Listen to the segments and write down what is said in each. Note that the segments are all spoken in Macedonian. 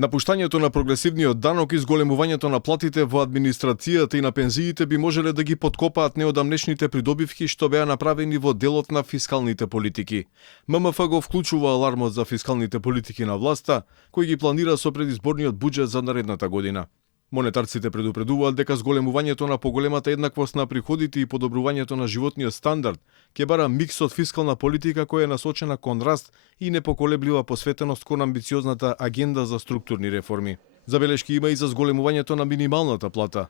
Напуштањето на прогресивниот данок и зголемувањето на платите во администрацијата и на пензиите би можеле да ги подкопаат неодамнешните придобивки што беа направени во делот на фискалните политики. ММФ го вклучува алармот за фискалните политики на власта, кој ги планира со предизборниот буџет за наредната година. Монетарците предупредуваат дека зголемувањето на поголемата еднаквост на приходите и подобрувањето на животниот стандард ќе бара микс од фискална политика која е насочена кон раст и непоколеблива посветеност кон амбициозната агенда за структурни реформи. Забелешки има и за зголемувањето на минималната плата.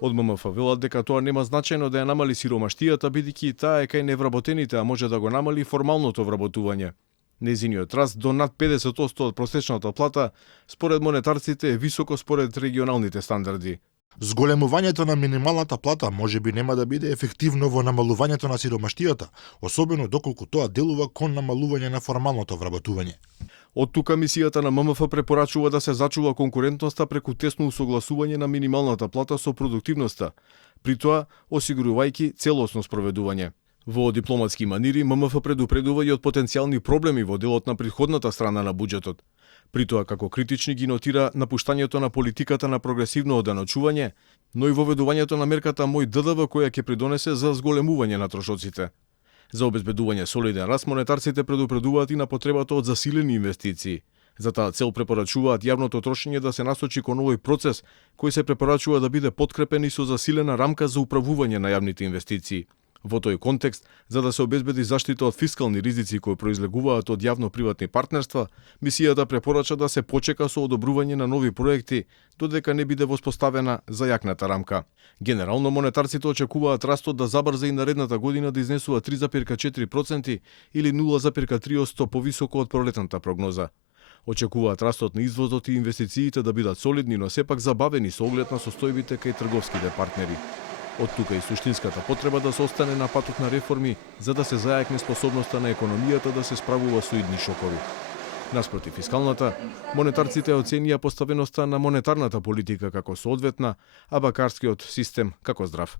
Од ММФ велат дека тоа нема значајно да ја намали сиромаштијата, бидејќи таа е кај невработените, а може да го намали формалното вработување. Незиниот раст до над 50% од просечната плата, според монетарците, е високо според регионалните стандарди. Зголемувањето на минималната плата можеби нема да биде ефективно во намалувањето на сиромаштијата, особено доколку тоа делува кон намалување на формалното вработување. Од тука мисијата на ММФ препорачува да се зачува конкурентноста преку тесно усогласување на минималната плата со продуктивноста, при тоа осигурувајќи целосно спроведување. Во дипломатски манири ММФ предупредува и од потенцијални проблеми во делот на притходната страна на буџетот. При тоа како критични ги нотира напуштањето на политиката на прогресивно оданочување, но и воведувањето на мерката Мој ДДВ која ќе придонесе за зголемување на трошоците. За обезбедување солиден раст монетарците предупредуваат и на потребата од засилени инвестиции. За таа цел препорачуваат јавното трошење да се насочи кон овој процес, кој се препорачува да биде подкрепен и со засилена рамка за управување на јавните инвестиции. Во тој контекст, за да се обезбеди заштита од фискални ризици кои произлегуваат од јавно-приватни партнерства, мисијата препорача да се почека со одобрување на нови проекти, додека не биде воспоставена зајакната рамка. Генерално монетарците очекуваат растот да забрза и наредната година да изнесува 3,4% или 0,3% повисоко од пролетната прогноза. Очекуваат растот на извозот и инвестициите да бидат солидни, но сепак забавени со оглед на состојбите кај трговските партнери. Од тука и суштинската потреба да се остане на патот на реформи, за да се зајакне способноста на економијата да се справува со идни шокови. Наспроти фискалната, монетарците оценија поставеноста на монетарната политика како соодветна, а бакарскиот систем како здрав.